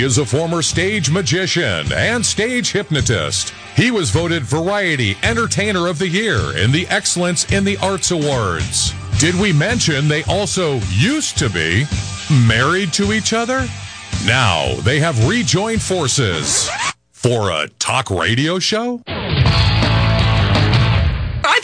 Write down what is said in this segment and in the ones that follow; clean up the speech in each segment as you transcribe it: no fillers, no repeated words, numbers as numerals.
He is a former stage magician and stage hypnotist. He was voted Variety Entertainer of the Year in the Excellence in the Arts Awards. Did we mention they also used to be married to each other? Now they have rejoined forces for a talk radio show? I've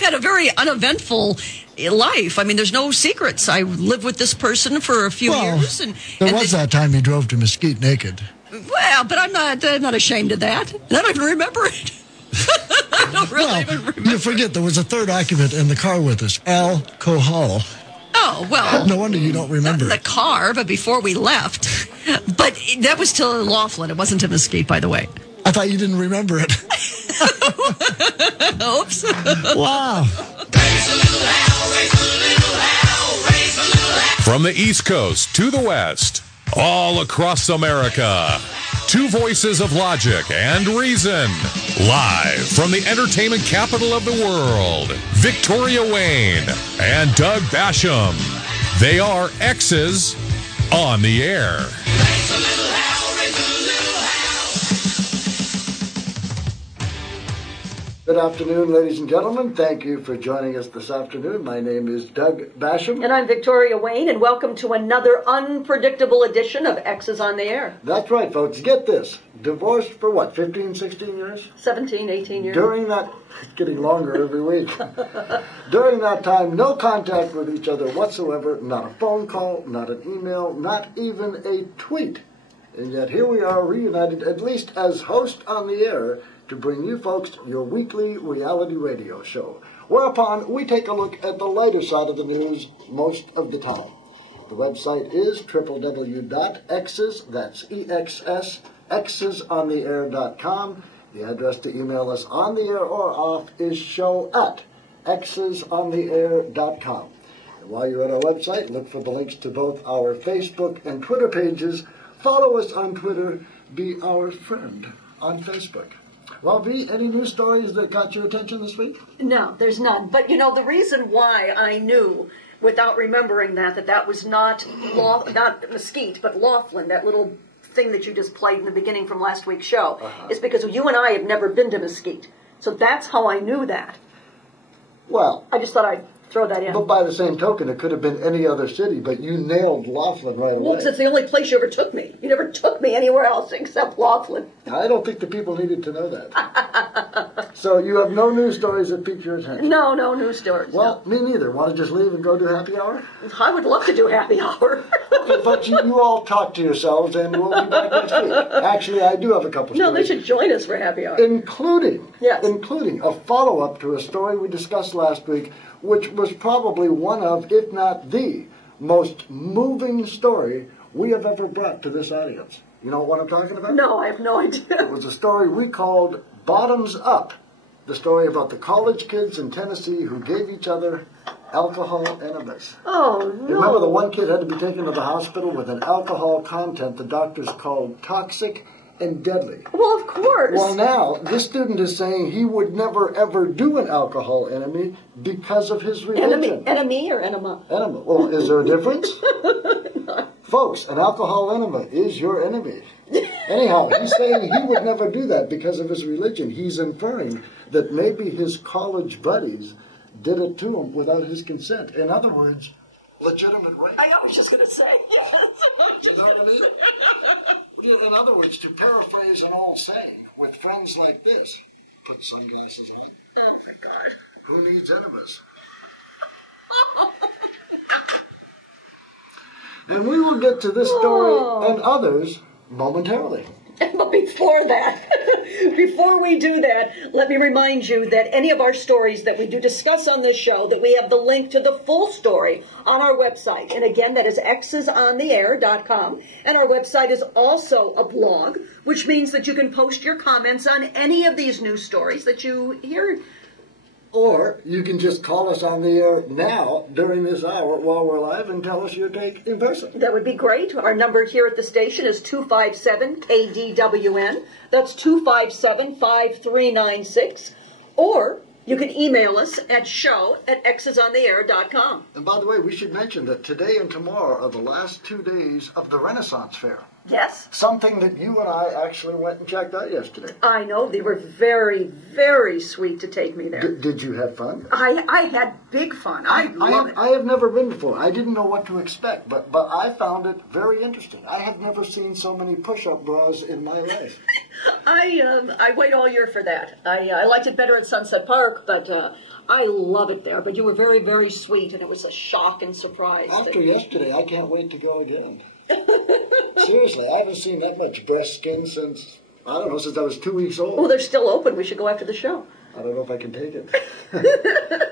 had a very uneventful life. I mean, there's no secrets. I lived with this person for a few years. There was that time you drove to Mesquite naked. Well, but I'm not ashamed of that. I don't even remember it. I don't really even remember. You forget there was a third occupant in the car with us, alcohol. Oh, well. No wonder you don't remember the car, but before we left. But that was to Laughlin. It wasn't to Mesquite, by the way. I thought you didn't remember it. Oops. Wow. From the East Coast to the West, all across America, two voices of logic and reason. Live from the entertainment capital of the world, Victoria Wayne and Doug Basham. They are X's on the Air. Good afternoon, ladies and gentlemen. Thank you for joining us this afternoon. My name is Doug Basham. And I'm Victoria Wayne, and welcome to another unpredictable edition of X's on the Air. That's right, folks. Get this. Divorced for what, 15, 16 years? 17, 18 years. During that, it's getting longer every week. During that time, no contact with each other whatsoever, not a phone call, not an email, not even a tweet. And yet here we are reunited, at least as host on the air, to bring you folks your weekly reality radio show, whereupon we take a look at the lighter side of the news most of the time. The website is www.x's, that's E-X-S, xsontheair.com. The address to email us on the air or off is show@xsontheair.com. And while you're at our website, look for the links to both our Facebook and Twitter pages. Follow us on Twitter, be our friend on Facebook. Well, V, any news stories that got your attention this week? No, there's none. But, you know, the reason why I knew, without remembering that was not Mesquite, but Laughlin, that little thing that you just played in the beginning from last week's show, is because you and I have never been to Mesquite. So that's how I knew that. Well, I just thought I'd throw that in. But by the same token, it could have been any other city, but you nailed Laughlin right away. Well, it's the only place you ever took me. You never took me anywhere else except Laughlin. I don't think the people needed to know that. So you have no news stories that piqued your attention? No news stories. Well, me neither. Want to just leave and go do happy hour? I would love to do happy hour. Okay, but you all talk to yourselves, and we'll be back next week. Actually, I do have a couple stories. No, they should join us for happy hour. Including a follow-up to a story we discussed last week, which was probably one of, if not the, most moving story we have ever brought to this audience. You know what I'm talking about? No, I have no idea. It was a story we called Bottoms Up, the story about the college kids in Tennessee who gave each other alcohol enemas. Oh, no. You remember the one kid had to be taken to the hospital with an alcohol content the doctors called toxic and deadly. Well, of course. Well, now, this student is saying he would never, ever do an alcohol enemy because of his religion. Enemy or enema? Enema. Well, is there a difference? No. Folks, an alcohol enema is your enemy. Anyhow, he's saying he would never do that because of his religion. He's inferring that maybe his college buddies did it to him without his consent. In other words, legitimate rape. I was just going to say, yes. You know what I mean? In other words, to paraphrase an old saying, with friends like this, put sunglasses on. Oh, my God. Who needs enemas? And we will get to this story and others momentarily. But before that, before we do that, let me remind you that any of our stories that we do discuss on this show, that we have the link to the full story on our website. And again, that is xsontheair.com. And our website is also a blog, which means that you can post your comments on any of these news stories that you hear. Or you can just call us on the air now during this hour while we're live and tell us your take in person. That would be great. Our number here at the station is 257-KDWN. That's 257-5396. Or You can email us at show@xsontheair.com. And by the way, we should mention that today and tomorrow are the last 2 days of the Renaissance Fair. Yes. Something that you and I actually went and checked out yesterday. I know. They were very, very sweet to take me there. Did you have fun? I had big fun. I love it. I have never been before. I didn't know what to expect, but I found it very interesting. I have never seen so many push-up bras in my life. I wait all year for that. I liked it better at Sunset Park, but I love it there. But you were very, very sweet, and it was a shock and surprise. After yesterday, I can't wait to go again. Seriously, I haven't seen that much breast skin since I was 2 weeks old. Oh, they're still open. We should go after the show. I don't know if I can take it.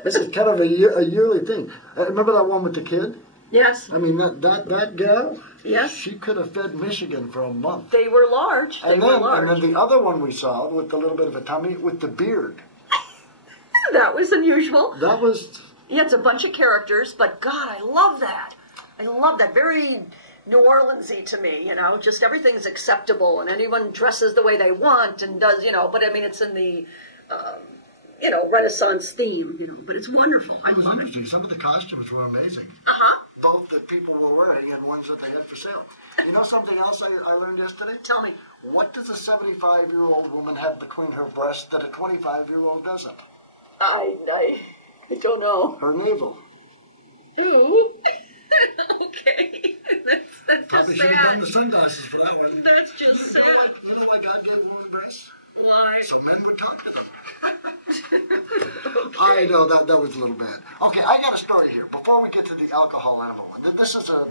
This is kind of a yearly thing. Remember that one with the kid? Yes. I mean, that gal? Yes. She could have fed Michigan for a month. They were large. And then the other one we saw with a little bit of a tummy with the beard. That was unusual. That was... Yeah, it's a bunch of characters, but God, I love that. I love that. Very New Orleans-y to me, just everything's acceptable and anyone dresses the way they want and does, but I mean, it's in the, Renaissance theme, but it's wonderful. It was interesting. Some of the costumes were amazing. Uh-huh. Both that people were wearing and ones that they had for sale. You know something else I learned yesterday? Tell me. What does a 75-year-old woman have between her breasts that a 25-year-old doesn't? I don't know. Her navel. Okay. That's Probably just should have done sad. the sunglasses for that one. That's just sad. You know why God gave women breasts? Why? So men would talk to them. I know that was a little bad. Okay, I got a story here. Before we get to the alcohol animal, this is a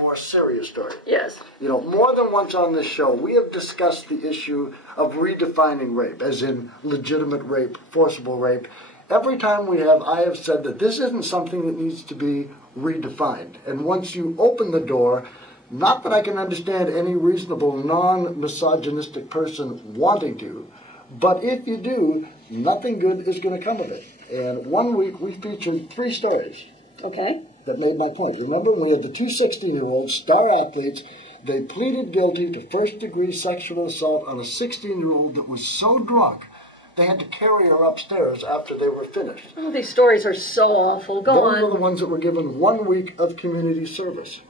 more serious story. Yes. More than once on this show, we have discussed the issue of redefining rape, as in legitimate rape, forcible rape. Every time I have said that this isn't something that needs to be redefined. And once you open the door, not that I can understand any reasonable non-misogynistic person wanting to, but if you do, nothing good is going to come of it. And one week we featured 3 stories. Okay. That made my point. Remember when we had the 2 16-year-old star athletes, they pleaded guilty to first-degree sexual assault on a 16-year-old that was so drunk they had to carry her upstairs after they were finished. Oh, these stories are so awful. Go on. Those are the ones that were given 1 week of community service.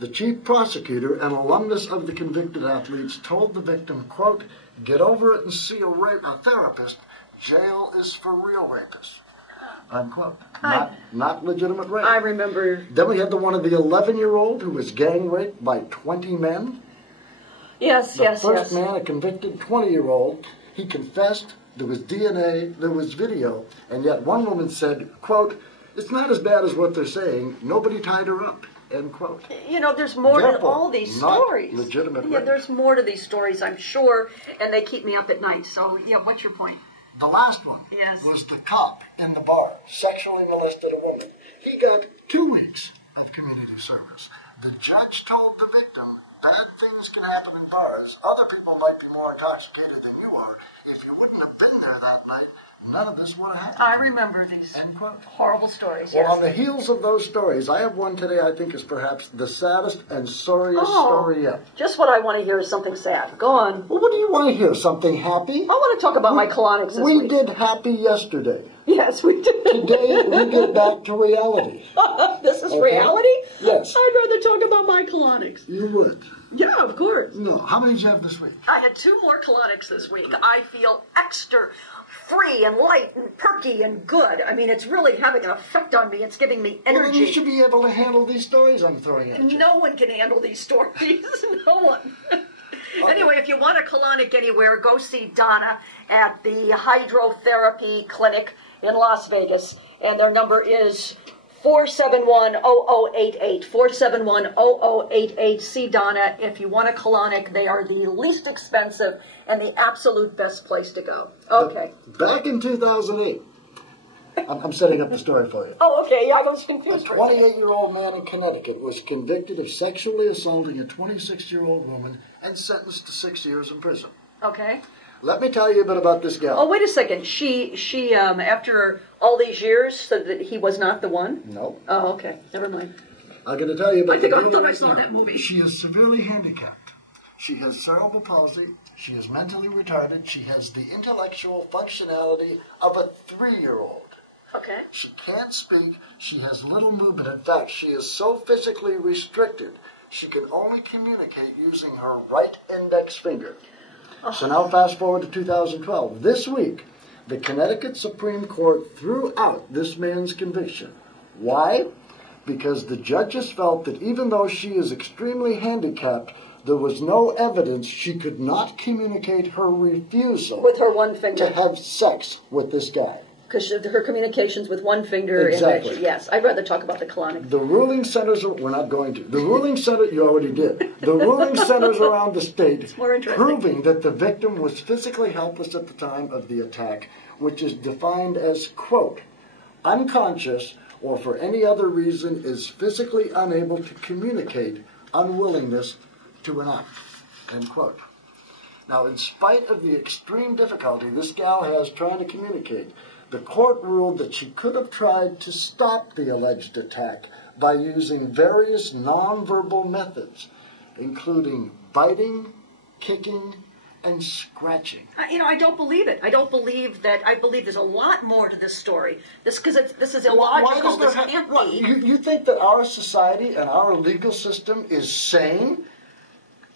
The chief prosecutor, an alumnus of the convicted athletes, told the victim, quote, "Get over it and see a therapist. Jail is for real rapists." Unquote. Not legitimate rape. I remember. Then we had the one of the 11-year-old who was gang raped by 20 men. Yes. The first man, a convicted 20-year-old, he confessed. There was DNA, there was video, and yet one woman said, quote, "It's not as bad as what they're saying. Nobody tied her up," end quote. There's more to Therefore, all these not stories. legitimate Yeah, rape. there's more to these stories, I'm sure, and they keep me up at night. So, what's your point? The last one Yes. was the cop in the bar sexually molested a woman. He got 2 weeks of community service. The judge told the victim, bad things can happen in bars. Other people might be more intoxicated than you are. If you wouldn't have been there that night, none of this would have happened. I remember these horrible stories. Well, on the heels of those stories, I have one today I think is perhaps the saddest and sorriest story yet. Just what I want to hear is something sad. Go on. Well, what do you want to hear? Something happy? I want to talk about my colonics this We week. did happy yesterday. Yes, we did. Today, we get back to reality. This is Okay. reality? Yes. I'd rather talk about my colonics. You would. Yeah, of course. No. How many did you have this week? I had 2 more colonics this week. I feel extra free and light and perky and good. I mean, it's really having an effect on me. It's giving me Well, then energy. you should be able to handle these stories I'm throwing at you. No one can handle these stories. No one. Anyway, if you want a colonic anywhere, go see Donna at the Hydrotherapy Clinic in Las Vegas. And their number is 471-0088. 471-0088. See Donna. If you want a colonic, they are the least expensive and the absolute best place to go. Okay. Back in 2008, I'm setting up the story for you. Oh, okay. Yeah, I was A confused for a second. 28-year-old man in Connecticut was convicted of sexually assaulting a 26-year-old woman and sentenced to 6 years in prison. Okay. Let me tell you a bit about this gal. Oh, wait a second. She after all these years said that he was not the one? No. Oh, okay. Never mind. I'm going to tell you about I think the I girl thought I right saw now. that movie. She is severely handicapped. She has cerebral palsy. She is mentally retarded. She has the intellectual functionality of a 3-year-old. Okay. She can't speak. She has little movement. In fact, she is so physically restricted, she can only communicate using her right index finger. So now fast forward to 2012. This week, the Connecticut Supreme Court threw out this man's conviction. Why? Because the judges felt that even though she is extremely handicapped, there was no evidence she could not communicate her refusal With her one finger. to have sex with this guy. Because her communications with one finger. Exactly. Yes, I'd rather talk about the colonic. The ruling centers, we're not going to. The ruling center, you already did. The ruling centers around the state more interesting. proving that the victim was physically helpless at the time of the attack, which is defined as, quote, unconscious or for any other reason is physically unable to communicate unwillingness to an act, end quote. Now, in spite of the extreme difficulty this gal has trying to communicate, the court ruled that she could have tried to stop the alleged attack by using various nonverbal methods, including biting, kicking, and scratching. I don't believe it. I don't believe that. I believe there's a lot more to this story. This is illogical. This can't be. You think that our society and our legal system is sane?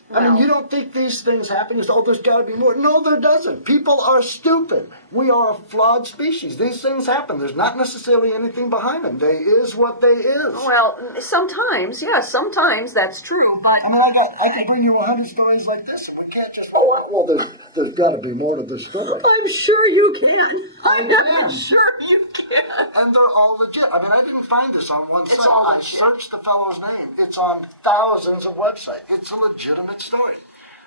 I mean, you don't think these things happen? Oh, there's got to be more. No, there doesn't. People are stupid. We are a flawed species. These things happen. There's not necessarily anything behind them. They is what they is. Well, sometimes, yes, sometimes that's true, but... I mean, I can bring you 100 stories like this, and we can't just... Well, there's got to be more to the story. I'm sure you can. I'm sure you can. And they're all legit. I mean, I didn't find this on one site. all I legit. searched the fellow's name. It's on thousands of websites. It's a legitimate story.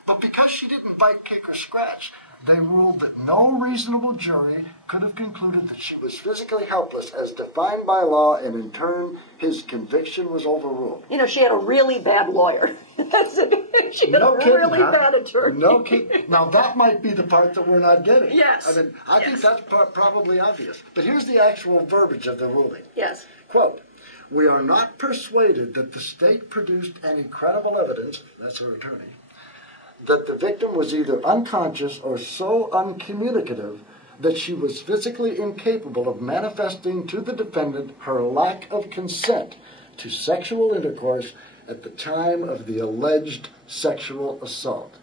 But because she didn't bite, kick, or scratch, they ruled that no reasonable jury could have concluded that she was physically helpless as defined by law, and in turn, his conviction was overruled. She had a really bad lawyer. That's it. She had a really bad attorney. No kidding. Now, that might be the part that we're not getting. Yes. I mean, I think that's probably obvious. But here's the actual verbiage of the ruling. Yes. Quote, we are not persuaded that the state produced any credible evidence, that's her attorney, that the victim was either unconscious or so uncommunicative that she was physically incapable of manifesting to the defendant her lack of consent to sexual intercourse at the time of the alleged sexual assault.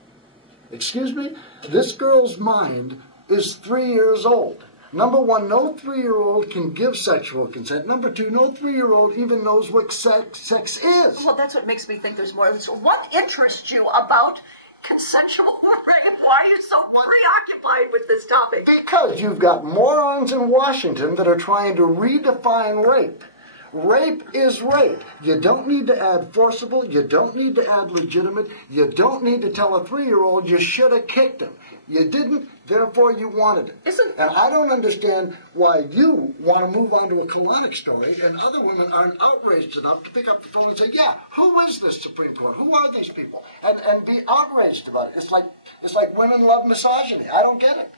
Excuse me? This girl's mind is 3 years old. Number one, no 3-year-old can give sexual consent. Number two, no 3-year-old even knows what sex is. Well, that's what makes me think there's more. So what interests you about consensual rape? Why are you so preoccupied with this topic? Because you've got morons in Washington that are trying to redefine rape. Rape is rape. You don't need to add forcible. You don't need to add legitimate. You don't need to tell a 3-year-old you should have kicked him. You didn't, therefore you wanted it. And I don't understand why you want to move on to a colonic story and other women aren't outraged enough to pick up the phone and say, yeah, who is this Supreme Court? Who are these people? And be outraged about it. It's like women love misogyny. I don't get it.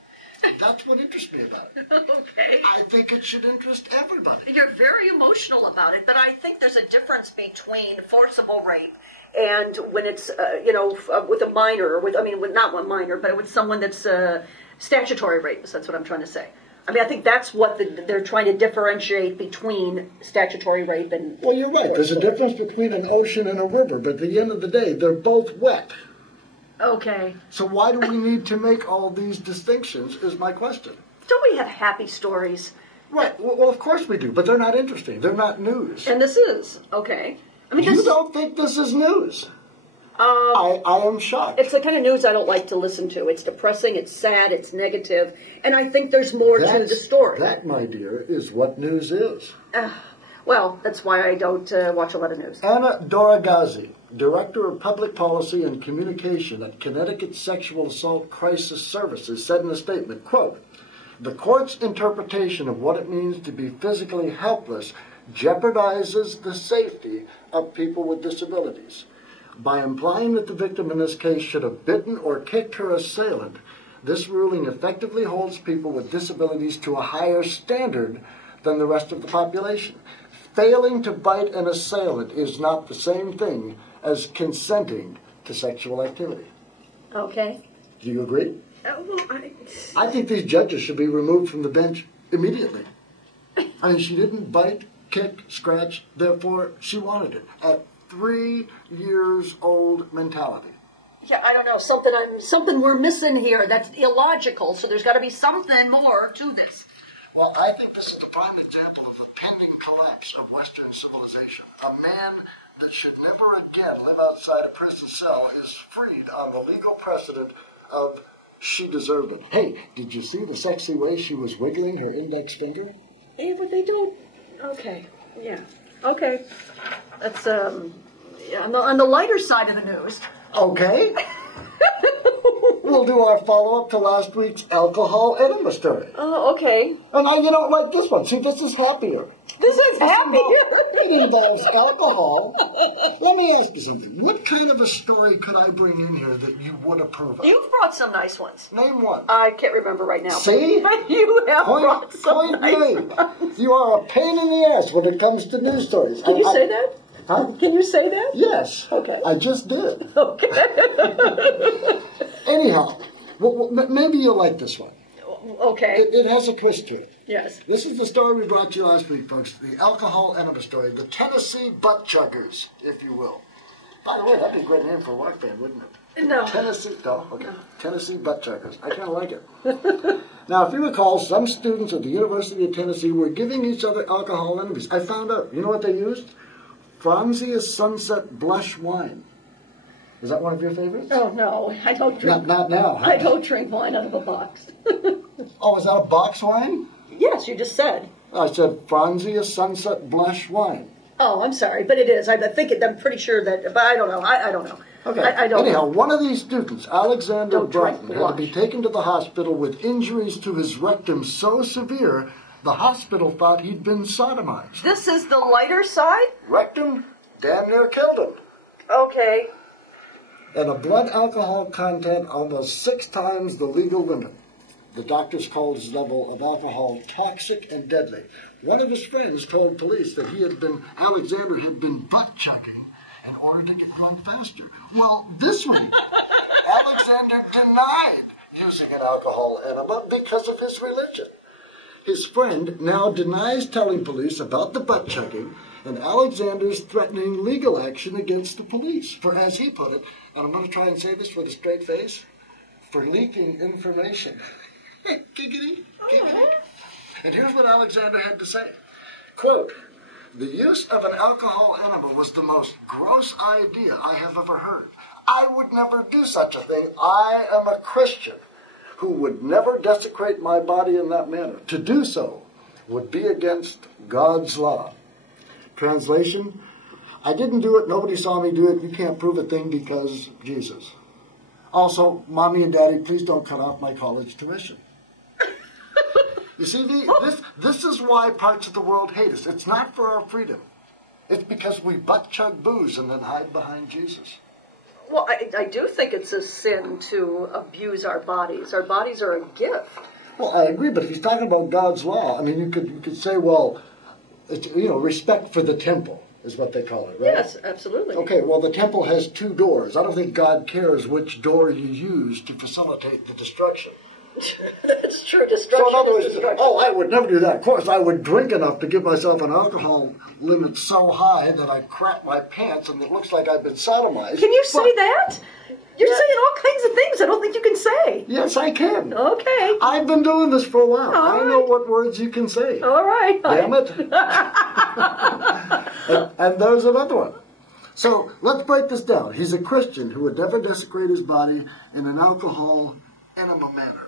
That's what interests me about it. Okay. I think it should interest everybody. You're very emotional about it, but I think there's a difference between forcible rape and when it's, with a minor, not one minor, but with someone that's statutory rapist. That's what I'm trying to say. I mean, I think that's what they're trying to differentiate between statutory rape and... Well, you're right. There's a difference between an ocean and a river, but at the end of the day, they're both wet. Okay. So why do we need to make all these distinctions is my question. Don't we have happy stories? Right. Well, of course we do, but they're not interesting. They're not news. And this is. Okay. I mean, you don't think this is news? I am shocked. It's the kind of news I don't like to listen to. It's depressing, it's sad, it's negative, and I think there's more to the story. That, my dear, is what news is. Well, that's why I don't watch a lot of news. Anna Doragazi, Director of Public Policy and Communication at Connecticut Sexual Assault Crisis Services, said in a statement, quote, the court's interpretation of what it means to be physically helpless jeopardizes the safety of people with disabilities. By implying that the victim in this case should have bitten or kicked her assailant, this ruling effectively holds people with disabilities to a higher standard than the rest of the population. Failing to bite an assailant is not the same thing as consenting to sexual activity. Okay. Do you agree? Well, I think these judges should be removed from the bench immediately. I mean, she didn't bite, kick, scratch, therefore she wanted it. At 3 years old mentality. yeah, I don't know. Something we're missing here. That's illogical. So there's got to be something more to this. Well, I think this is the prime example of the pending collapse of Western civilization. A man that should never again live outside a prison cell is freed on the legal precedent of she deserved it. Hey, did you see the sexy way she was wiggling her index finger? Yeah, but they don't. Okay. Yeah. Okay. That's yeah, on the lighter side of the news. Okay. We'll do our follow-up to last week's alcohol enema story. Oh, okay. And now you don't like this one. See, this is happier. This is happy. It involves alcohol. Let me ask you something. What kind of a story could I bring in here that you would approve of? You've brought some nice ones. Name one. I can't remember right now. See? You have brought some Point nice made. ones. You are a pain in the ass when it comes to news stories. Can you say that? Huh? Can you say that? Yes. Okay. I just did. Okay. Anyhow, maybe you'll like this one. Okay. It has a twist to it. Yes. This is the story we brought you last week, folks. The alcohol enema story. The Tennessee Butt Chuggers, if you will. By the way, that'd be a great name for a rock band, wouldn't it? No. Tennessee, no? Okay. No. Tennessee Butt Chuggers. I kind of like it. Now, if you recall, some students at the University of Tennessee were giving each other alcohol enemies. I found out. You know what they used? Franzia Sunset Blush Wine. Is that one of your favorites? Oh, no. I don't drink. Not now. Huh? I don't drink wine out of a box. Oh, is that a box wine? Yes, you just said. I said Franzia Sunset Blush Wine. Oh, I'm sorry, but it is. I'm pretty sure that, but I don't know. I don't know. Okay. I don't Anyhow, know. one of these students, Alexander Don't drink Broughton, had to be blush. taken to the hospital with injuries to his rectum so severe, the hospital thought he'd been sodomized. This is the lighter side? Rectum damn near killed him. Okay. And a blood alcohol content almost 6 times the legal limit. The doctors called his level of alcohol toxic and deadly. One of his friends told police that Alexander had been butt chugging in order to get drunk faster. Well, this one, Alexander denied using an alcohol enema because of his religion. His friend now denies telling police about the butt chugging, and Alexander's threatening legal action against the police for, as he put it, and I'm going to try and say this with a straight face, for leaking information. Giggity, giggity. And here's what Alexander had to say. Quote, "The use of an alcohol enema was the most gross idea I have ever heard. I would never do such a thing. I am a Christian who would never desecrate my body in that manner. To do so would be against God's law." Translation, I didn't do it, nobody saw me do it, you can't prove a thing because Jesus. Also, Mommy and Daddy, please don't cut off my college tuition. You see, this is why parts of the world hate us. It's not for our freedom. It's because we butt chug booze and then hide behind Jesus. Well, I do think it's a sin to abuse our bodies. Our bodies are a gift. Well, I agree, but if he's talking about God's law, I mean, you could say, well, it's, respect for the temple is what they call it, right? Yes, absolutely. Okay, well, the temple has 2 doors. I don't think God cares which door you use to facilitate the destruction. That's true. Destruction. So in other words, is destruction. oh, I would never do that. Of course, I would drink enough to give myself an alcohol limit so high that I crap my pants and it looks like I've been sodomized. Can you say that? You're saying all kinds of things I don't think you can say. Yes, I can. Okay. I've been doing this for a while. All I know right. what words you can say. All right. Damn it. and there's another one. So let's break this down. He's a Christian who would never desecrate his body in an alcohol enema manner.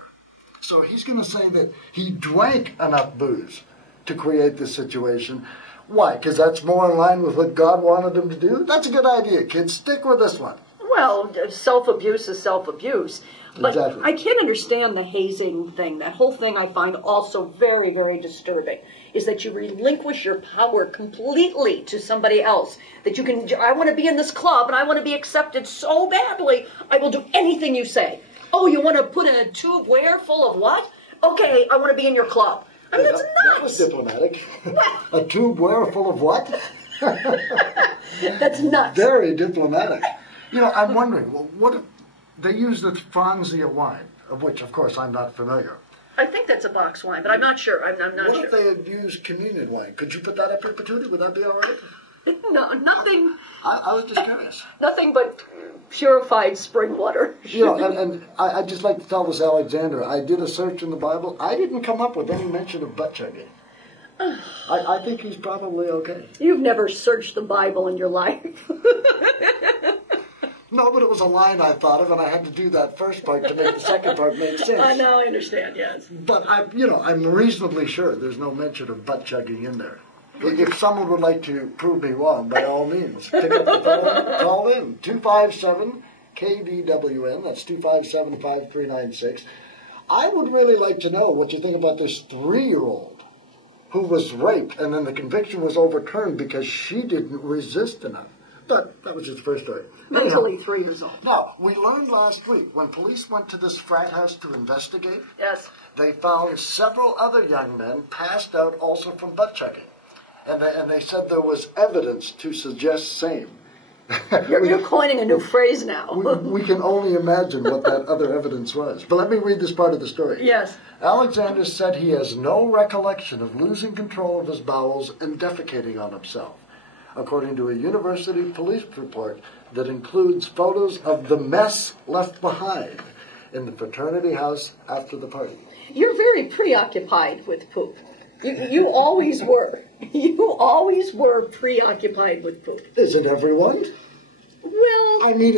So he's going to say that he drank enough booze to create this situation. Why? Because that's more in line with what God wanted him to do? That's a good idea, kids. Stick with this one. Well, self-abuse is self-abuse. But Exactly. I can't understand the hazing thing. That whole thing I find also very, very disturbing, is that you relinquish your power completely to somebody else. That you can, I want to be in this club and I want to be accepted so badly, I will do anything you say. Oh, you want to put in a tube where full of what? Okay, I want to be in your club. I mean, that's nuts. That was diplomatic. A tube where full of what? That's nuts. Very diplomatic. I'm wondering, well, what if They use the Franzia wine, of which, of course, I'm not familiar. I think that's a box wine, but I'm not sure. I'm not What sure. if they had used communion wine? Could you put that up here, Patootie? Would that be all right? No, nothing. I was just curious. Nothing but purified spring water. You know, and I'd just like to tell this Alexander, I did a search in the Bible. I didn't come up with any mention of butt chugging. I think he's probably okay. You've never searched the Bible in your life. No, but it was a line I thought of, and I had to do that first part to make the second part make sense. I know, I understand, yes. But I'm reasonably sure there's no mention of butt chugging in there. If someone would like to prove me wrong, by all means, pick up the phone, call in 257-KDWN. That's 257-5396. I would really like to know what you think about this 3-year-old who was raped, and then the conviction was overturned because she didn't resist enough. But that was just the first story. Mentally 3 years old. Now, we learned last week when police went to this frat house to investigate, Yes. they found several other young men passed out also from butt chugging. And they said there was evidence to suggest same. You're coining a new phrase now. We can only imagine what that other evidence was. But let me read this part of the story. Yes. Alexander said he has no recollection of losing control of his bowels and defecating on himself, according to a university police report that includes photos of the mess left behind in the fraternity house after the party. You're very preoccupied with poop. You always were. You always were preoccupied with poop. Isn't everyone? Well, I mean,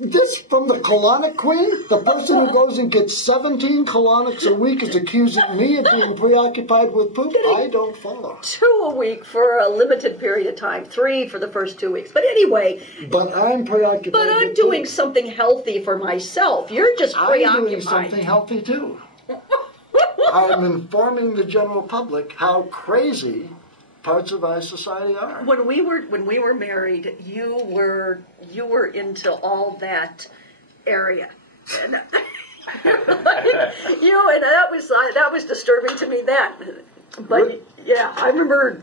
this from the colonic queen? The person who goes and gets 17 colonics a week is accusing me of being preoccupied with poop? I don't follow. 2 a week for a limited period of time. 3 for the first 2 weeks. But anyway. But I'm preoccupied But I'm with doing poop. something healthy for myself. You're just preoccupied. I'm doing something healthy too. I'm informing the general public how crazy parts of our society are. When we were married, you were into all that area, and that was disturbing to me then. But yeah, I remember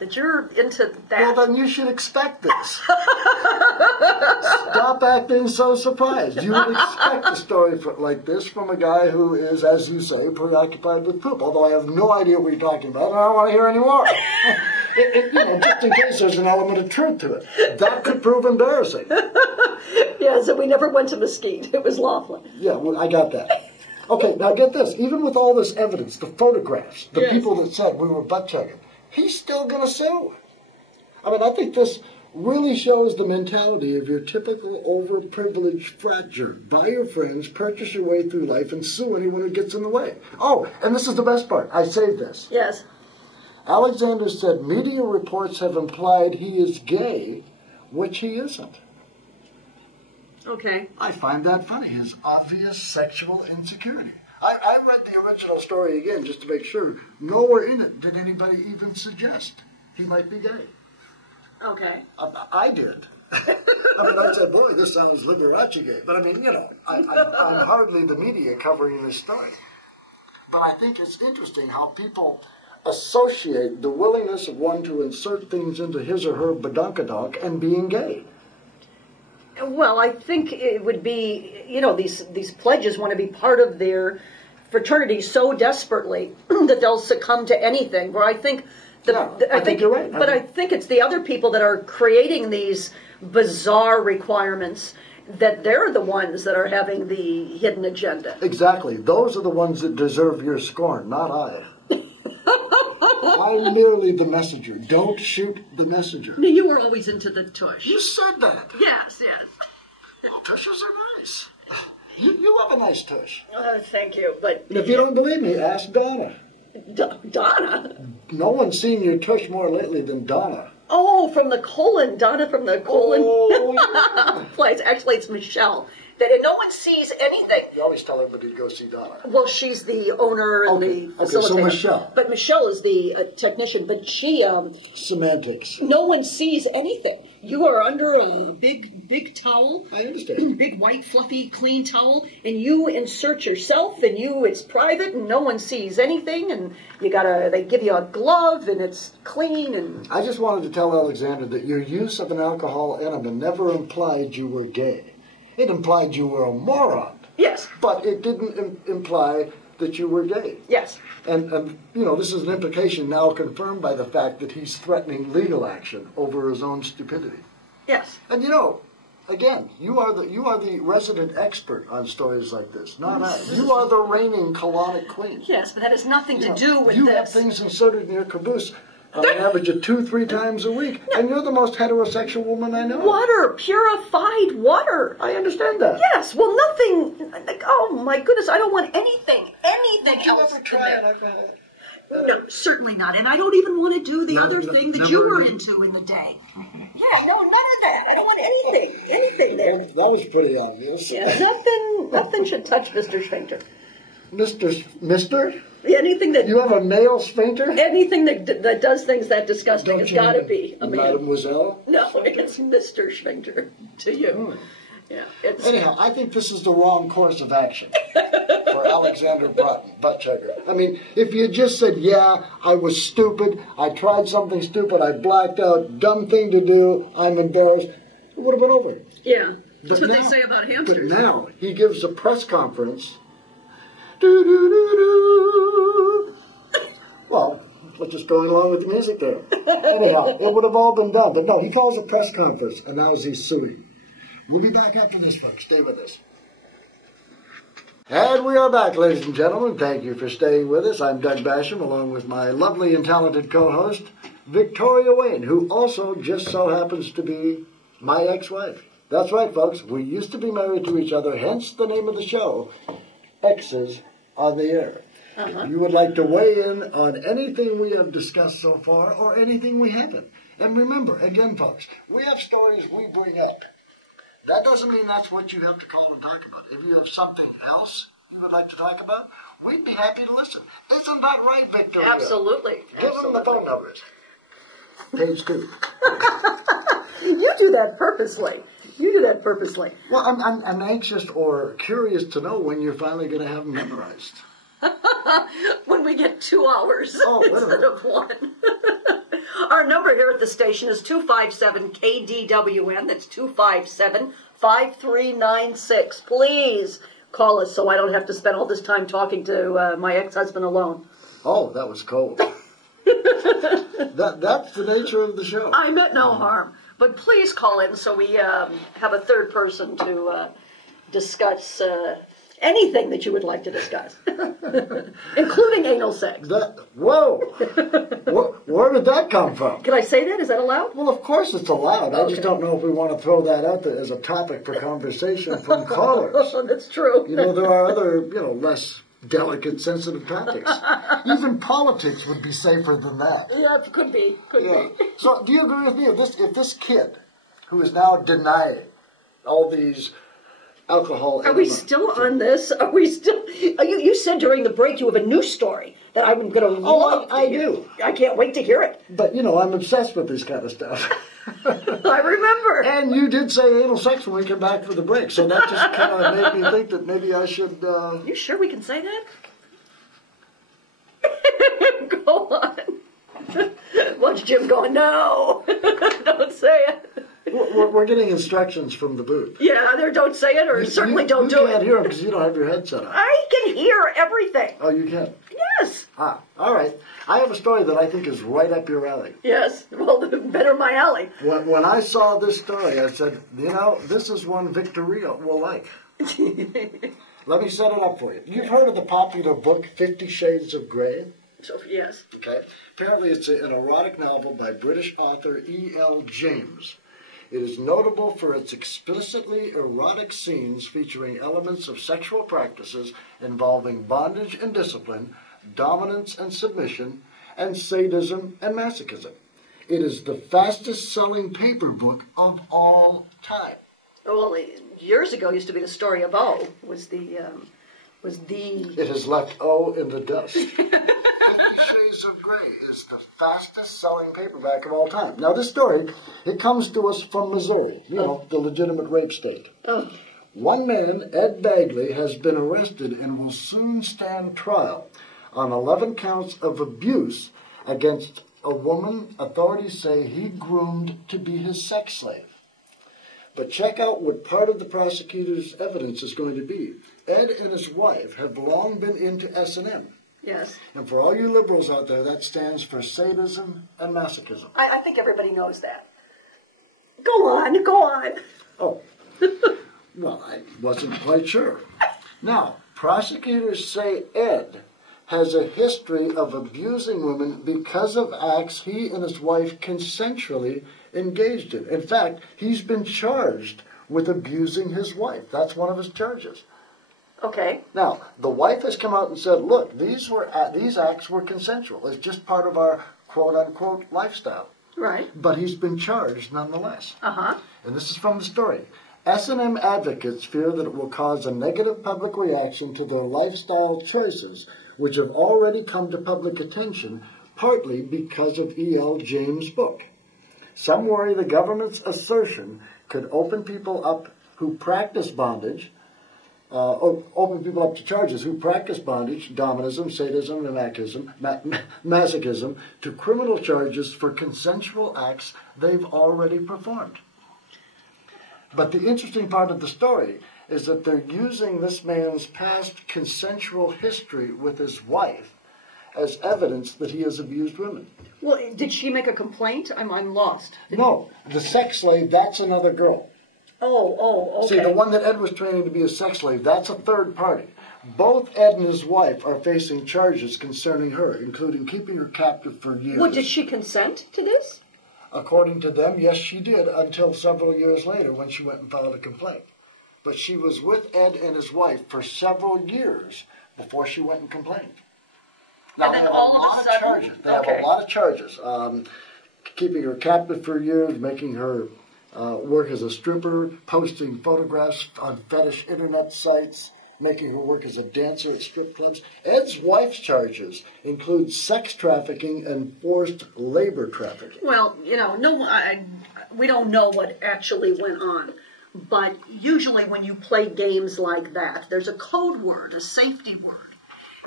that you're into that. Well, then you should expect this. Stop acting so surprised. You would expect a story like this from a guy who is, as you say, preoccupied with poop. Although I have no idea what you're talking about, and I don't want to hear any more. Just in case there's an element of truth to it. That could prove embarrassing. Yeah, so we never went to Mesquite. It was Laughlin. Yeah, well, I got that. Okay, now get this. Even with all this evidence, the photographs, the people that said we were butt chugging, he's still going to sue. I mean, I think this really shows the mentality of your typical overprivileged frat jerk. Buy your friends, purchase your way through life, and sue anyone who gets in the way. Oh, and this is the best part. I saved this. Yes. Alexander said media reports have implied he is gay, which he isn't. Okay. I find that funny, his obvious sexual insecurity. I read the original story again just to make sure. Nowhere in it did anybody even suggest he might be gay. Okay. I did. I said, boy, this sounds Liberace gay. But I mean, I'm hardly the media covering this story. But I think it's interesting how people associate the willingness of one to insert things into his or her badunkadonk and being gay. Well, I think it would be, these pledges want to be part of their fraternity so desperately that they'll succumb to anything. Where I think, I think you're right. But I think it's the other people that are creating these bizarre requirements that they're the ones that are having the hidden agenda. Exactly. Those are the ones that deserve your scorn, not I. I'm merely the messenger. Don't shoot the messenger. You were always into the tush. You said that. Yes. Well, tushes are nice. You have a nice tush. Thank you, but... And if you don't believe me, ask Donna. Donna? No one's seen your tush more lately than Donna. Oh, from the colon. Donna from the colon. Oh, yeah. Place. Actually, it's Michelle. That no one sees anything. You always tell everybody to go see Donna. Well, she's the owner and the facilitator. Okay, so Michelle. But Michelle is the technician. But she... Semantics. No one sees anything. You are under a big towel. I understand. Big white, fluffy, clean towel. And you insert yourself, and it's private, and no one sees anything. And they give you a glove, and it's clean. And I just wanted to tell Alexander that your use of an alcohol enema never implied you were gay. It implied you were a moron. Yes. But it didn't imply that you were gay. Yes. And this is an implication now confirmed by the fact that he's threatening legal action over his own stupidity. Yes. And again, you are the resident expert on stories like this, not I. You are the reigning colonic queen. Yes, but that has nothing to do with you this. You have things inserted in your caboose on an average of 2-3 times a week, and you're the most heterosexual woman I know. Water, purified water. I understand that. Yes, well, nothing. Oh my goodness, I don't want anything Did you else ever in try there. an alcoholic? No, certainly not. And I don't even want to do the other thing that you were really? into in the day. Yeah, no, none of that. I don't want anything there. That was pretty obvious. Yeah, nothing should touch Mr. Sphincter. Mister? Anything that You have a male sphincter? anything that does things that disgusting has you got to mean be a man. Mademoiselle? No, it's Mr. Sphincter to you. Yeah, it's Anyhow, I think this is the wrong course of action for Alexander Buttchugger. I mean, if you had just said, yeah, I was stupid, I tried something stupid, I blacked out, dumb thing to do, I'm embarrassed, it would have been over. yeah. That's But what now- they say about But hamsters. now he gives a press conference. Doo-doo-doo-doo. Well, we're just going along with the music there. Anyhow, it would have all been done. But no, he calls a press conference, and now he's suing. We'll be back after this, folks. Stay with us. And we are back, ladies and gentlemen. Thank you for staying with us. I'm Doug Basham, along with my lovely and talented co-host, Victoria Wayne, who also just so happens to be my ex-wife. That's right, folks. We used to be married to each other, hence the name of the show, Exes on the Air. If you would like to weigh in on anything we have discussed so far or anything we haven't. And remember, again, folks, we have stories we bring up. That doesn't mean that's what you have to call and talk about. If you have something else you would like to talk about, we'd be happy to listen. Isn't that right, Victoria? Absolutely. Give them the phone numbers. Page 2. You do that purposely. Well, I'm anxious or curious to know when you're finally going to have them memorized. When we get 2 hours Oh, wait a instead minute. of 1. Our number here at the station is 257-KDWN. That's 257-5396. Please call us so I don't have to spend all this time talking to my ex-husband alone. Oh, that was cold. That's the nature of the show. I meant no harm. But please call in so we have a third person to discuss anything that you would like to discuss, including anal sex. Whoa! Where did that come from? Can I say that? Is that allowed? Well, of course it's allowed. I just don't know if we want to throw that out there as a topic for conversation from callers. That's true. There are other, less delicate, sensitive topics. Even politics would be safer than that. Yeah, it could be. Yeah. So, do you agree with me? If this kid, who is now denying all these alcohol... Are we still on this? Are we still... You said during the break you have a new story that I'm going to love to I hear. do. I can't wait to hear it. But, I'm obsessed with this kind of stuff. I remember. And you did say anal sex when we came back for the break, so that just kind of made me think that maybe I should... You sure we can say that? Go on. Watch Jim going, no, don't say it. We're getting instructions from the booth. Yeah, either don't say it or certainly don't do You can't it. hear them because you don't have your headset on. I can hear everything. Oh, you can? Yes. Ah, all right. I have a story that I think is right up your alley. Yes. Well, better my alley. When I saw this story, I said, this is one Victoria will like. Let me set it up for you. You've heard of the popular book 50 Shades of Grey? So, yes. Okay. Apparently it's an erotic novel by British author E.L. James. It is notable for its explicitly erotic scenes featuring elements of sexual practices involving bondage and discipline, dominance and submission, and sadism and masochism. It is the fastest-selling paper book of all time. Well, years ago used to be the story of O. It has left O in the dust. 50 Shades of Grey is the fastest-selling paperback of all time. Now, this story, it comes to us from Missouri, the legitimate rape state. One man, Ed Bagley, has been arrested and will soon stand trial on 11 counts of abuse against a woman authorities say he groomed to be his sex slave. But check out what part of the prosecutor's evidence is going to be. Ed and his wife have long been into S&M. Yes. And for all you liberals out there, that stands for sadism and masochism. I think everybody knows that. Go on, go on. Oh, well, I wasn't quite sure. Now, prosecutors say Ed has a history of abusing women because of acts he and his wife consensually engaged in. In fact, he's been charged with abusing his wife. That's one of his charges. Okay. Now, the wife has come out and said, look, these acts were consensual. It's just part of our quote-unquote lifestyle. Right. But he's been charged nonetheless. Uh-huh. And this is from the story. S&M advocates fear that it will cause a negative public reaction to their lifestyle choices, which have already come to public attention, partly because of E.L. James' book. Some worry the government's assertion could open people up who practice bondage, open people up to charges who practice bondage, dominism, sadism, and masochism, to criminal charges for consensual acts they've already performed. But the interesting part of the story is that they're using this man's past consensual history with his wife as evidence that he has abused women. Well, did she make a complaint? I'm lost. No, the sex slave, that's another girl. Oh, okay. See, the one that Ed was training to be a sex slave, that's a third party. Both Ed and his wife are facing charges concerning her, including keeping her captive for years. Well, did she consent to this? According to them, yes, she did, until several years later when she went and filed a complaint. But she was with Ed and his wife for several years before she went and complained. Now, And then all of a sudden, they have a lot of charges. Keeping her captive for years, making her work as a stripper, posting photographs on fetish internet sites, making her work as a dancer at strip clubs. Ed's wife's charges include sex trafficking and forced labor trafficking. Well, we don't know what actually went on. But usually when you play games like that, there's a code word, a safety word.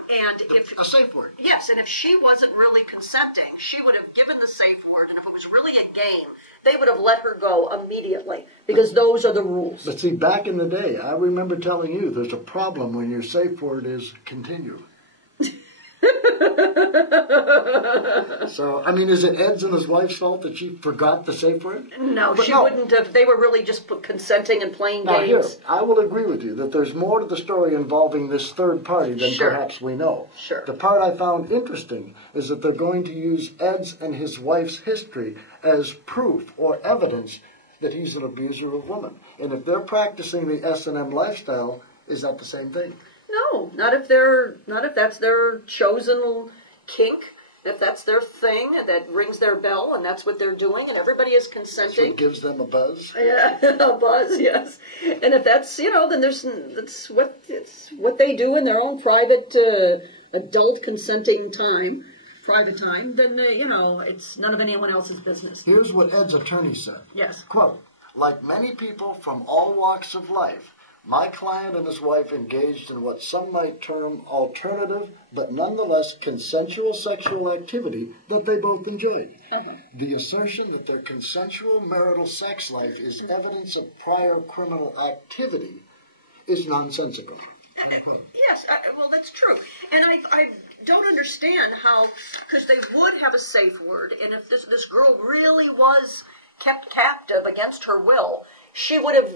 And if A safe word. yes, and if she wasn't really consenting, she would have given the safe word. And if it was really a game, they would have let her go immediately because those are the rules. But see, back in the day, I remember telling you there's a problem when your safe word is continue. So, I mean, is it Ed's and his wife's fault that she forgot the safe word? No, But she wouldn't have. They were really just consenting and playing Now, here, games. I will agree with you that there's more to the story involving this third party than Sure. perhaps we know. Sure. The part I found interesting is that they're going to use Ed's and his wife's history as proof or evidence that he's an abuser of women. And if they're practicing the S&M lifestyle, is that the same thing? No, not if that's their chosen kink. If that's their thing that rings their bell and that's what they're doing and everybody is That's consenting. what gives them a buzz. Yeah, a buzz, yes. And if that's, then it's what they do in their own private, adult consenting time, private time, then, it's none of anyone else's business. Here's what Ed's attorney said. Yes. Quote, like many people from all walks of life, my client and his wife engaged in what some might term alternative, but nonetheless consensual sexual activity that they both enjoyed. The assertion that their consensual marital sex life is evidence of prior criminal activity is nonsensical. Yes, well, that's true. And I don't understand how, because they would have a safe word, and if this girl really was kept captive against her will, she would have,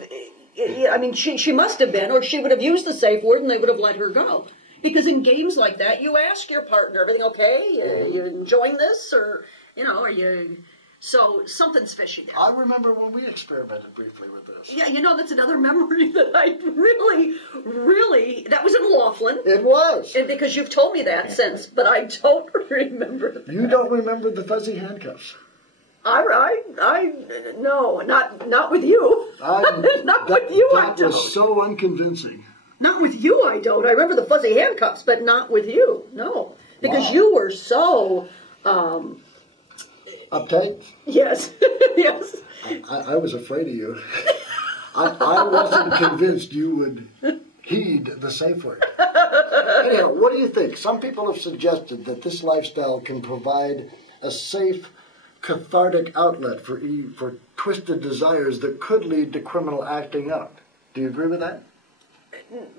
she must have been, or she would have used the safe word and they would have let her go. Because in games like that, you ask your partner, everything okay? You enjoying this? Or, are you... So something's fishy there. I remember when we experimented briefly with this. Yeah, that's another memory that I really, that was in Laughlin. It was. And because you've told me that since, but I don't remember that. You don't remember the fuzzy handcuffs. No, not with you. Not with you, I That don't. was so unconvincing. Not with you, I don't. I remember the fuzzy handcuffs, but not with you. No. Because Wow. you were so, Uptight? yes, yes. I was afraid of you. I wasn't convinced you would heed the safe word. Anyhow, what do you think? Some people have suggested that this lifestyle can provide a safe cathartic outlet for twisted desires that could lead to criminal acting out. Do you agree with that?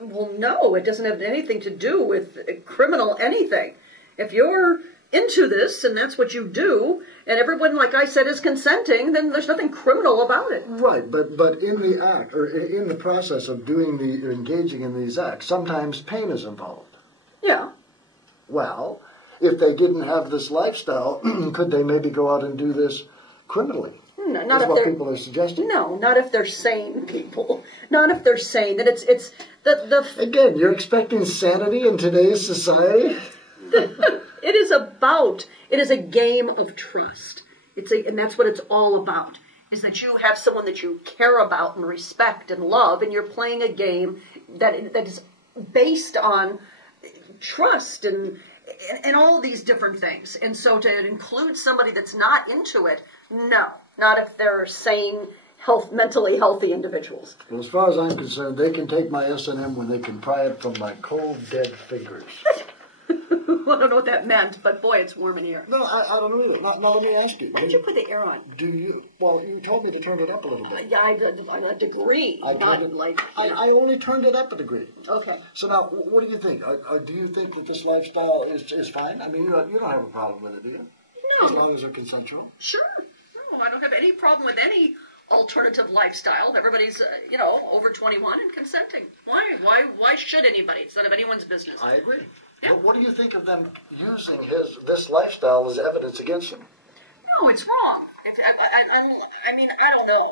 Well, no, it doesn't have anything to do with criminal anything. If you're into this and that's what you do, and everyone, like I said, is consenting, then there's nothing criminal about it. Right, but in the act, or in the process of engaging in these acts, sometimes pain is involved. Yeah. Well, if they didn't have this lifestyle, could they maybe go out and do this criminally? No, not That's if what they're, people are suggesting. No, not if they're sane people. Not if they're sane. That it's the. Again, you're expecting sanity in today's society? It is a game of trust. And that's what it's all about. Is that you have someone that you care about and respect and love, and you're playing a game that is based on trust and all these different things. And so to include somebody that's not into it, no, not if they're sane, mentally healthy individuals. Well, as far as I'm concerned, they can take my S&M when they can pry it from my cold, dead fingers. I don't know what that meant, but boy, it's warm in here. No, I don't know either. Now, let me ask you. Why don't you put the air on? Do you? Well, you told me to turn it up a little bit. Yeah, I did, on a degree. I only turned it up a degree. Okay. So now, what do you think? Do you think that this lifestyle is fine? I mean, you don't have a problem with it, do you? No. As long as they're consensual? Sure. No, I don't have any problem with any alternative lifestyle. Everybody's, over 21 and consenting. Why should anybody? It's none of anyone's business. I agree. Yeah. But what do you think of them using this lifestyle as evidence against him? No, it's wrong. I don't know.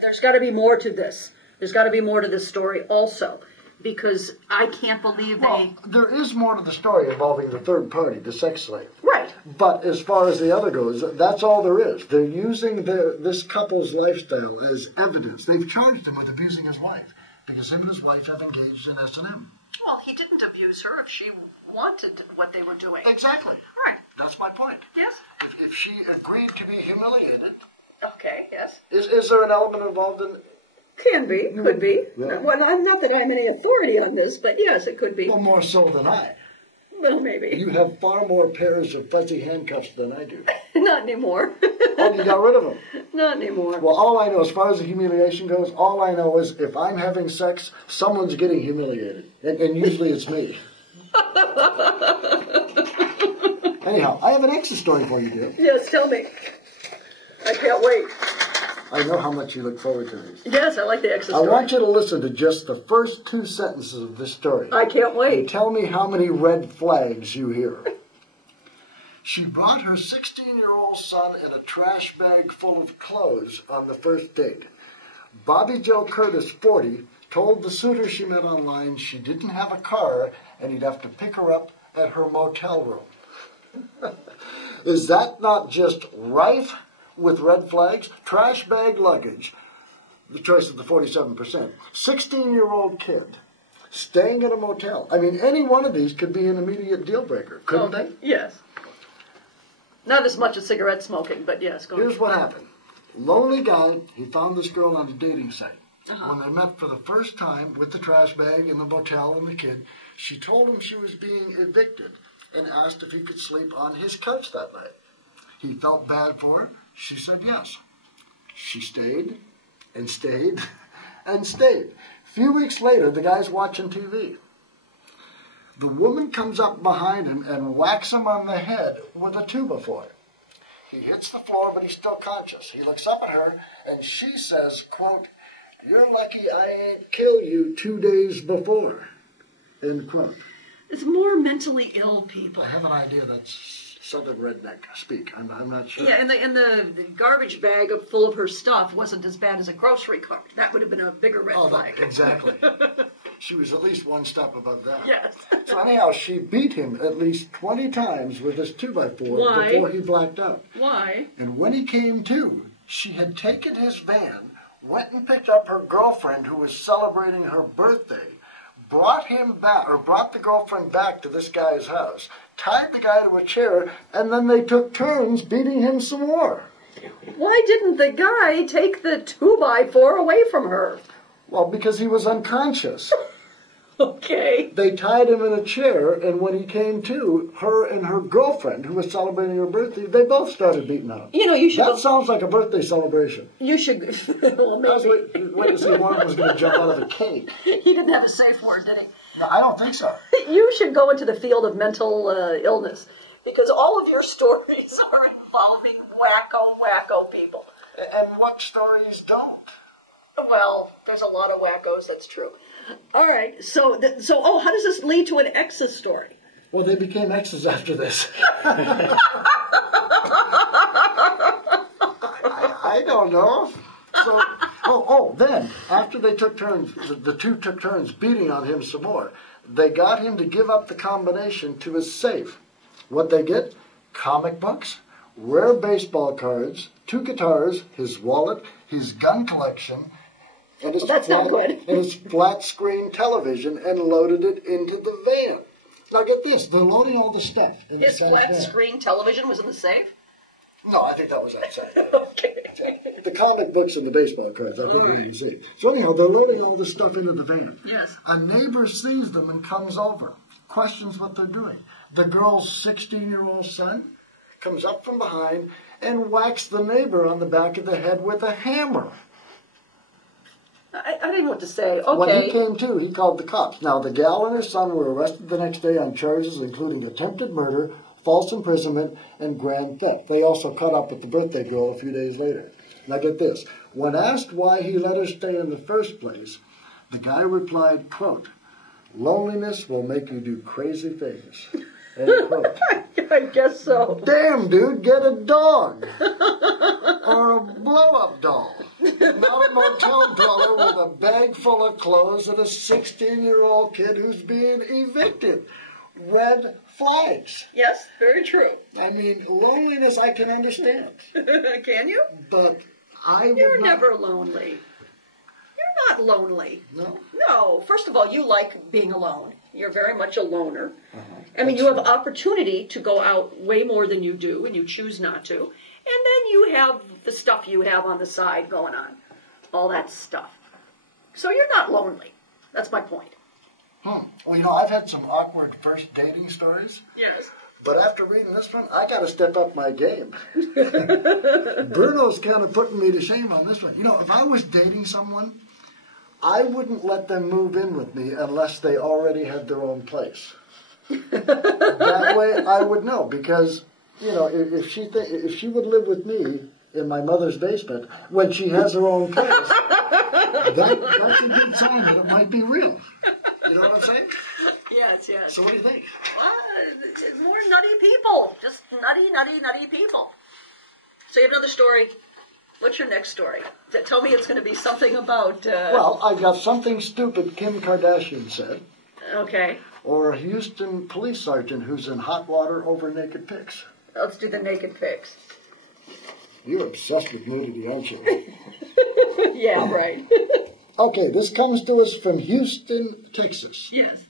There's got to be more to this. There's got to be more to this story also, because I can't believe there is more to the story involving the third party, the sex slave. Right. But as far as the other goes, that's all there is. They're using this couple's lifestyle as evidence. They've charged him with abusing his wife because him and his wife have engaged in S&M. Well, he didn't abuse her if she wanted what they were doing. Exactly. Right. That's my point. Yes. If she agreed to be humiliated, Okay, yes. is there an element involved in? Can be, could be. Yeah. Well, I'm not that I'm any authority on this, but yes, it could be. Well, more so than I. Well, maybe. You have far more pairs of fuzzy handcuffs than I do. Not anymore. Oh, you got rid of them. Not anymore. Well, all I know, as far as the humiliation goes, all I know is if I'm having sex, someone's getting humiliated. And usually it's me. Anyhow, I have an extra story for you, dear. Yes, tell me. I can't wait. I know how much you look forward to these. Yes, I like the extra I story. want you to listen to just the first 2 sentences of this story. I can't And wait. tell me how many red flags you hear. She brought her 16-year-old son in a trash bag full of clothes on the first date. Bobby Joe Curtis, 40, told the suitor she met online she didn't have a car and he'd have to pick her up at her motel room. Is that not just rife with red flags? Trash bag luggage, the choice of the 47%. 16-year-old kid staying at a motel. I mean, any one of these could be an immediate deal breaker, couldn't they? Yes. Not as much as cigarette smoking, but yes. Go Here's ahead. what happened. Lonely guy, he found this girl on a dating site. Uh-huh. When they met for the first time with the trash bag and the motel and the kid, she told him she was being evicted and asked if he could sleep on his couch that night. He felt bad for her. She said yes. She stayed and stayed and stayed. A few weeks later, the guy's watching TV. The woman comes up behind him and whacks him on the head with a 2x4. He hits the floor, but he's still conscious. He looks up at her, and she says, quote, "You're lucky I ain't kill you 2 days before," end quote. It's more mentally ill people. I have an idea that's Southern redneck speak. I'm not sure. Yeah, and the garbage bag full of her stuff wasn't as bad as a grocery cart. That would have been a bigger red flag. Exactly. She was at least one step above that. Yes. So anyhow, she beat him at least 20 times with this 2x4 Why? before he blacked out. Why? And when he came to, she had taken his van, went and picked up her girlfriend who was celebrating her birthday, brought the girlfriend back to this guy's house, tied the guy to a chair, and then they took turns beating him some more. Why didn't the guy take the 2x4 away from her? Well, because he was unconscious. Okay. They tied him in a chair, and when he came to, her and her girlfriend, who was celebrating her birthday, they both started beating on him. You know, you should. That sounds like a birthday celebration. You should. Well, I was maybe. waiting to see if one was going to jump out of the cake. He didn't have a safe word, did he? No, I don't think so. You should go into the field of mental illness because all of your stories are involving wacko people. And what stories don't? Well, there's a lot of wackos, that's true. All right, so how does this lead to an ex's story? Well, they became exes after this. I don't know. So, then, after they took turns, the two took turns beating on him some more. They got him to give up the combination to his safe. What'd they get? Comic books, rare baseball cards, 2 guitars, his wallet, his gun collection, and his, and his flat screen television, and loaded it into the van. Now get this, they're loading all the stuff in His the flat van. screen television was in the safe? No, I think that was outside. Okay. The comic books and the baseball cards, I think were in the safe. So anyhow, they're loading all this stuff into the van. Yes. A neighbor sees them and comes over, questions what they're doing. The girl's 16-year-old son comes up from behind and whacks the neighbor on the back of the head with a hammer. I didn't know what to say. Okay. When he came to, he called the cops. Now, the gal and her son were arrested the next day on charges including attempted murder, false imprisonment, and grand theft. They also caught up with the birthday girl a few days later. Now get this. When asked why he let her stay in the first place, the guy replied, quote, "Loneliness will make you do crazy things." End quote. I guess so. Damn, dude, get a dog. Or a blow-up doll. Not a motel dweller with a bag full of clothes and a 16-year-old kid who's being evicted. Red flags. Yes, very true. I mean, loneliness I can understand. Can you? But I would You're not... never lonely. You're not lonely. No? No. First of all, you like being alone. You're very much a loner. I mean, you have opportunity to go out way more than you do, and you choose not to. And then you have the stuff you have on the side going on. All that stuff. So you're not lonely. That's my point. Well, you know, I've had some awkward first dating stories. Yes. But after reading this one, I got to step up my game. Bruno's kind of putting me to shame on this one. You know, if I was dating someone, I wouldn't let them move in with me unless they already had their own place. That way I would know, because, you know, if she would live with me in my mother's basement when she has her own place, that's a good sign that it might be real. You know what I'm saying? Yes, yes. So what do you think? More nutty people. Just nutty people. So you have another story. What's your next story? Tell me it's going to be something about... Well, I got something stupid Kim Kardashian said. Okay. Or a Houston police sergeant who's in hot water over naked pics. Let's do the naked pics. You're obsessed with nudity, aren't you? Yeah, right. Okay, this comes to us from Houston, Texas. Yes.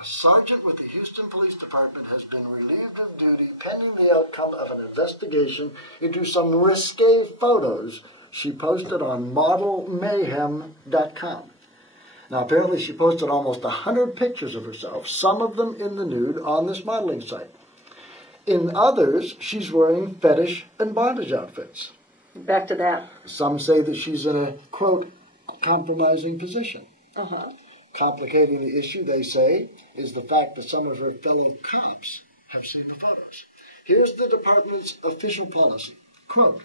A sergeant with the Houston Police Department has been relieved of duty pending the outcome of an investigation into some risque photos she posted on modelmayhem.com. Now, apparently she posted almost 100 pictures of herself, some of them in the nude, on this modeling site. In others, she's wearing fetish and bondage outfits. Back to that. Some say that she's in a, quote, compromising position. Uh-huh. Complicating the issue, they say, is the fact that some of her fellow cops have seen the photos. Here's the department's official policy. Quote,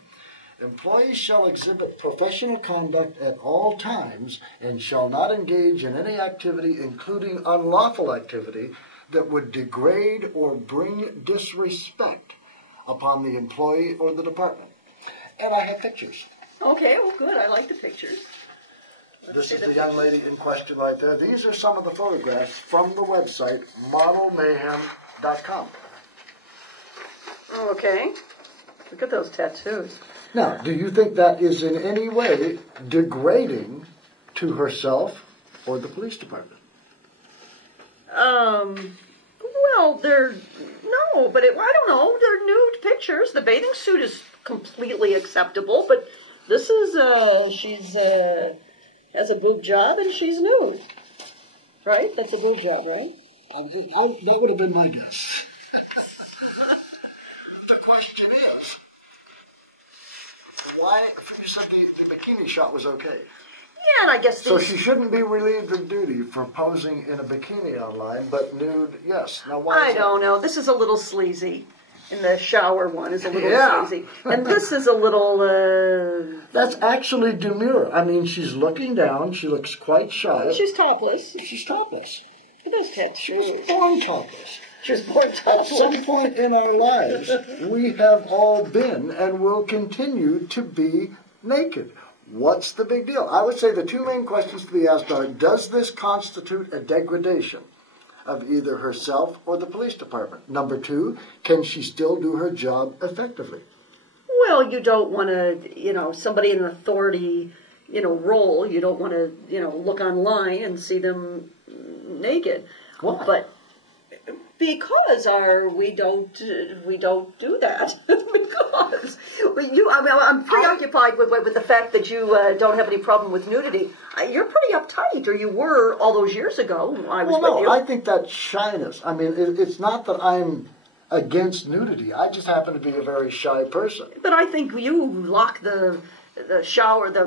employees shall exhibit professional conduct at all times and shall not engage in any activity, including unlawful activity, that would degrade or bring disrespect upon the employee or the department. And I have pictures. Okay, well, good. I like the pictures. This is the young lady in question right there. These are some of the photographs from the website modelmayhem.com. Okay. Look at those tattoos. Now, do you think that is in any way degrading to herself or the police department? Well, no, but I don't know. They're nude pictures. The bathing suit is completely acceptable, but this is, she's, has a boob job and she's nude. right? That's a boob job, right? That would have been my guess. The question is, why, you said the bikini shot was okay. Yeah, and I guess So she shouldn't be relieved of duty for posing in a bikini online, but nude, yes. Now, why I is that? don't know. This is a little sleazy. And the shower one is a little Yeah. sleazy. And this is a little, That's actually demure. I mean, she's looking down. She looks quite shy. she's topless. She's topless. It does tattoos. She's born topless. She was born At topless. some point in our lives, we have all been and will continue to be naked. What's the big deal? I would say the two main questions to be asked are, does this constitute a degradation of either herself or the police department? Number two, can she still do her job effectively? Well, you don't want to, somebody in an authority, role, you don't want to, look online and see them naked. Why? But because we don't do that. Because I'm preoccupied with the fact that you don't have any problem with nudity. You're pretty uptight, or you were all those years ago. I was with you. I think that's shyness. I mean, it's not that I'm against nudity. I just happen to be a very shy person. But I think you lock the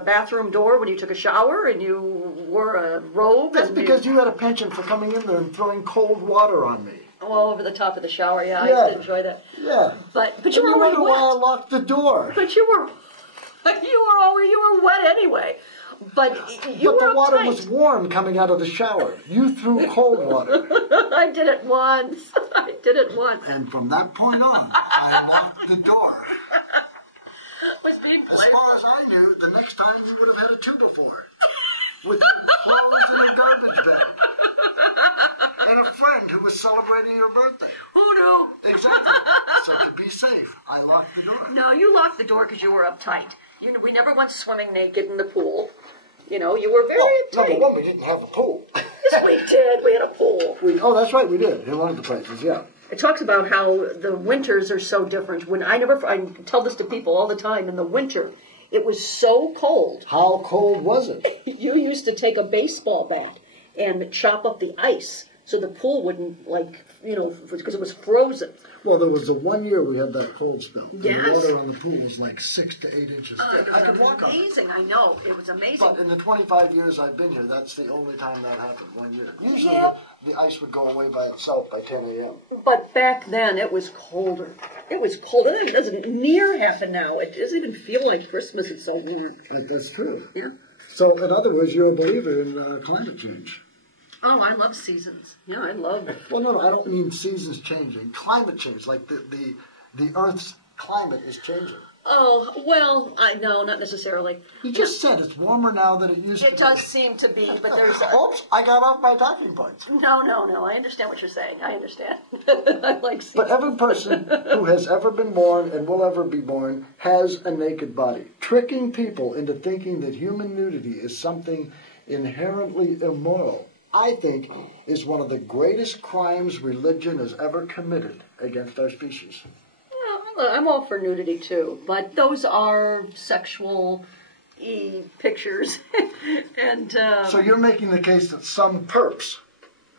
bathroom door when you took a shower, and you wore a robe. That's because you had a penchant for coming in there and throwing cold water on me. all over the top of the shower. Yeah, I Yeah. used to enjoy that. Yeah. But you And were you already wonder why I wet. locked the door. But you were wet anyway. But you But were the water uptight. was warm coming out of the shower. You threw cold water. I did it once. And from that point on, I locked the door. Was being As far as I knew, the next time you would have had a tuba for her. With clothes in a garbage bin. And a friend who was celebrating your birthday. Who knew? Exactly. So to be safe, I locked the door. No, you locked the door because you were uptight. We never went swimming naked in the pool. You were very Number uptight. one, we didn't have a pool. Yes, we did. We had a pool. Oh, that's right, we did. In one of the places, yeah. It talks about how the winters are so different. I tell this to people all the time. In the winter, it was so cold. How cold was it? You used to take a baseball bat and chop up the ice so the pool wouldn't, because it was frozen. Well, there was the 1 year we had that cold spell. Yes. The water on the pool was like 6 to 8 inches thick. It I was could walk on it. amazing. I know. It was amazing. But in the 25 years I've been here, that's the only time that happened, 1 year. Usually Yeah. the ice would go away by itself by 10 a.m. But back then, it was colder. It was colder. It doesn't near happen now. It doesn't even feel like Christmas. It's so warm. That's true. Yeah. So, in other words, you're a believer in climate change. Oh, I love seasons. Yeah, I love it. Well, no, I don't mean seasons changing. Climate change, like the Earth's climate is changing. Oh, well, no, not necessarily. You just said it's warmer now than it used to be. It does seem to be, but there's... Oops, I got off my talking points. No, I understand what you're saying. I understand. I like seasons. But every person who has ever been born and will ever be born has a naked body. Tricking people into thinking that human nudity is something inherently immoral, I think, is one of the greatest crimes religion has ever committed against our species. Well, I'm all for nudity, too, but those are sexual pictures. And So you're making the case that some perps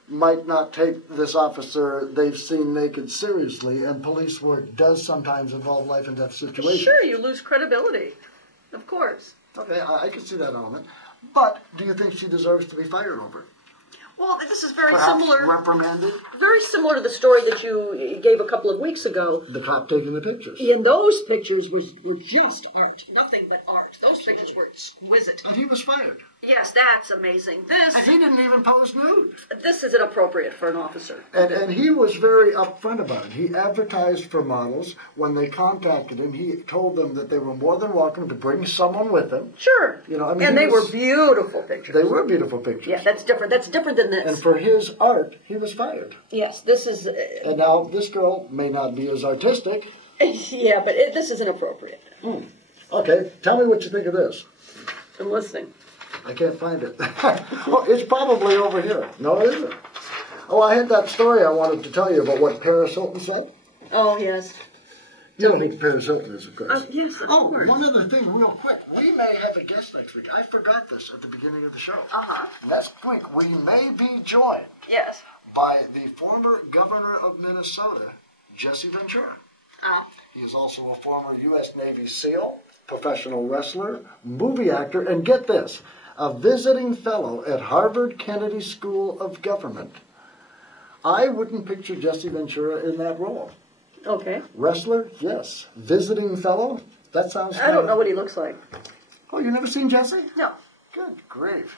might not take this officer they've seen naked seriously, and police work does sometimes involve life and death situations. sure, you lose credibility. Of course. Okay, I can see that element. But do you think she deserves to be fired over it? Well, this is very Perhaps similar reprimanded? very similar to the story that you gave a couple of weeks ago. The cop taking the pictures. And those pictures were just art. Nothing but art. Those pictures were exquisite. And he was fired. Yes, that's amazing. And he didn't even pose nude. This is inappropriate for an officer. And he was very upfront about it. He advertised for models. When they contacted him, he told them that they were more than welcome to bring someone with them. Sure. he And they were was- beautiful pictures. They were beautiful pictures. Yeah, that's different. That's different than this. And for his art, he was fired. Yes, this is... And now this girl may not be as artistic. yeah, but this is inappropriate. Okay, tell me what you think of this. I'm listening. I can't find it. Oh, it's probably over here. No, it isn't. Oh, I had that story I wanted to tell you about what Paris Hilton said. Oh, yes. You don't think Paris Hilton is, of course. Yes, of course. One other thing, real quick. We may have a guest next week. I forgot this at the beginning of the show. Next week, we may be joined Yes. by the former governor of Minnesota, Jesse Ventura. He is also a former U.S. Navy SEAL, professional wrestler, movie actor, and get this, a visiting fellow at Harvard Kennedy School of Government. I wouldn't picture Jesse Ventura in that role. Okay. Wrestler, yes. Visiting fellow, that sounds I don't know what he looks like. Oh, you never seen Jesse? No. Good grief.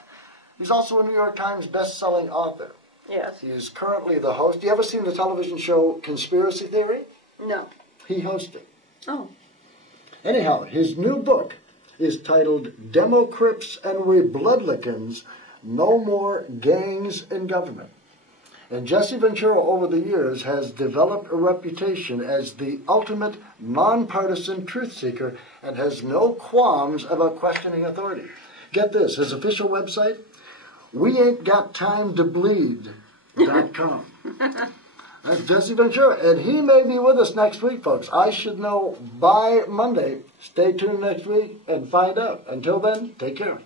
He's also a New York Times best-selling author. Yes. He is currently the host. You ever seen the television show Conspiracy Theory? No. He hosted. Oh. Anyhow, his new book is titled Democrips and Rebloodlicans, No More Gangs in Government. And Jesse Ventura, over the years, has developed a reputation as the ultimate nonpartisan truth seeker and has no qualms about questioning authority. Get this, his official website, weaintgotttimetoBleed.com. That's Jesse Ventura, and he may be with us next week, folks. I should know by Monday. Stay tuned next week and find out. Until then, take care.